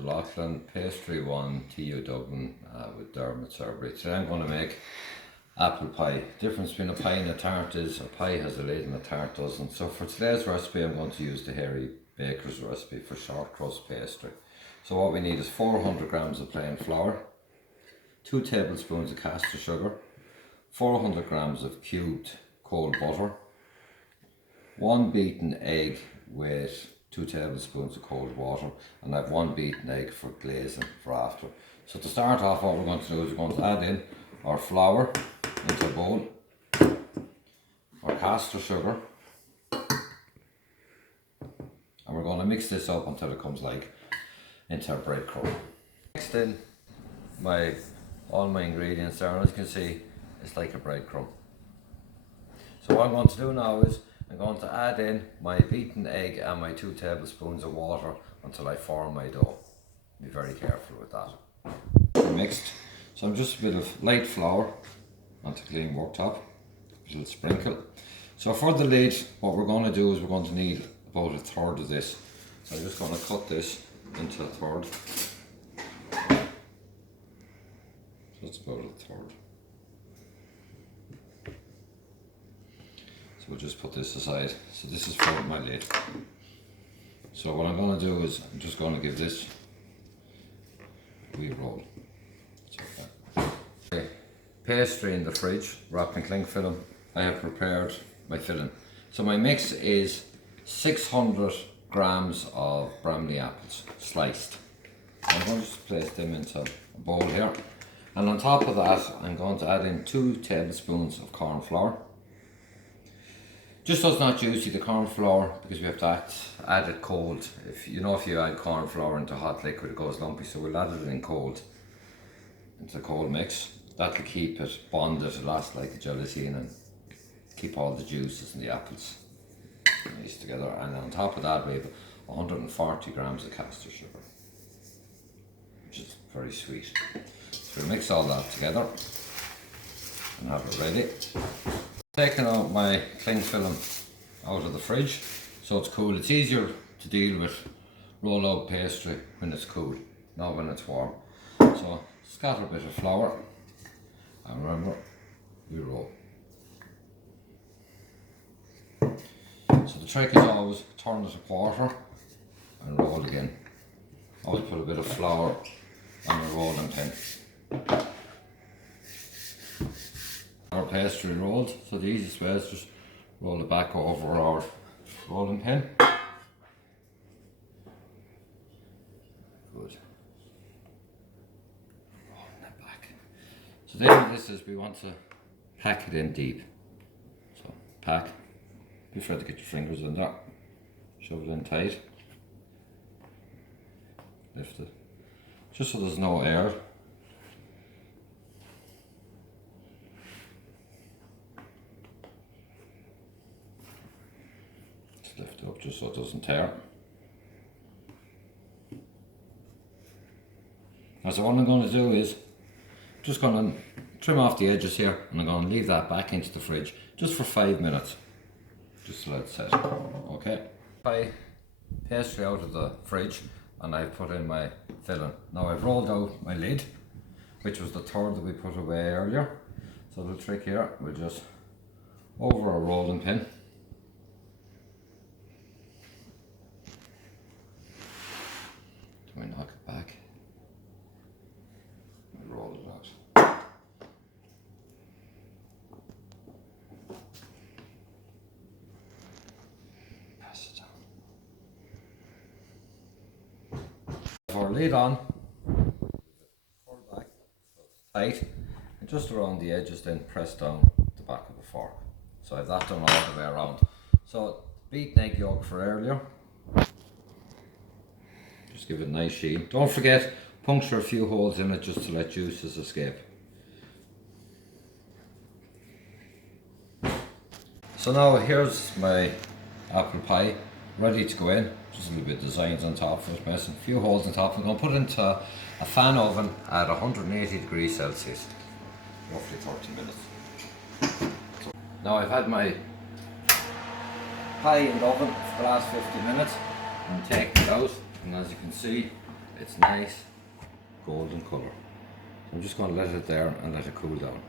Dermot Loughlin, Pastry 1, TU Dublin with Dermot Surbury. Today I'm going to make apple pie. Difference between a pie and a tart is a pie has a lid and a tart doesn't. So for today's recipe I'm going to use the Hairy Baker's recipe for short crust pastry. So what we need is 400 grams of plain flour, 2 tablespoons of caster sugar, 400 grams of cubed cold butter, 1 beaten egg with 2 tablespoons of cold water, and I have 1 beaten egg for glazing for after. So to start off, what we're going to do is we're going to add in our flour into a bowl, our caster sugar, and we're going to mix this up until it comes like into a breadcrumb. Mixed in all my ingredients there, and as you can see, it's like a breadcrumb. So what I'm going to do now is I'm going to add in my beaten egg and my 2 tablespoons of water until I form my dough. Be very careful with that. Mixed. So I'm just a bit of light flour onto clean worktop, a little sprinkle. So for the lid, what we're going to do is we're going to need about a third of this. So I'm just going to cut this into a third. So that's about a third. So we'll just put this aside. So this is for my lid. So what I'm going to do is I'm just going to give this a wee roll. Okay. Pastry in the fridge, wrapped in cling film. I have prepared my filling. So my mix is 600 grams of Bramley apples, sliced. I'm going to just place them into a bowl here. And on top of that, I'm going to add in 2 tablespoons of corn flour. Just so it's not juicy, the corn flour, because we have to add it cold. If you add corn flour into hot liquid, it goes lumpy, so we'll add it in cold, into the cold mix. That'll keep it bonded, it'll last like the gelatine and keep all the juices and the apples nice together. And on top of that, we have 140 grams of caster sugar, which is very sweet. So we'll mix all that together and have it ready. Taking out my cling film out of the fridge so it's cool. It's easier to deal with roll out pastry when it's cool, not when it's warm. So scatter a bit of flour and remember, we roll. So the trick is always turn it a quarter and roll again. Always put a bit of flour on the rolling pin. Our pastry rolled, so the easiest way is just roll it back over our rolling pin. Good. Rolling it back. So the aim of this is we want to pack it in deep. So pack. Be afraid to get your fingers in there. Shove it in tight. Lift it. Just so there's no air. Lift it up just so it doesn't tear. Now, so what I'm going to do is just going to trim off the edges here, and I'm going to leave that back into the fridge just for 5 minutes, just to let it set. Okay. Pie pastry out of the fridge, and I've put in my filling. Now I've rolled out my lid, which was the third that we put away earlier. So the trick here, we'll just over a rolling pin. We knock it back and roll it out. Pass it down. Have our lid on, pull back so it's tight, and just around the edges then press down the back of the fork. So I have that done all the way around. So beaten egg yolk for earlier. Just give it a nice sheen. Don't forget, puncture a few holes in it just to let juices escape. So now here's my apple pie, ready to go in. Just a little bit of designs on top for us, a few holes on top. I'm going to put it into a fan oven at 180 degrees Celsius, roughly 30 minutes. So now I've had my pie in the oven for the last 50 minutes. I'm taking it out, and as you can see, it's nice golden colour. So I'm just going to let it there and let it cool down.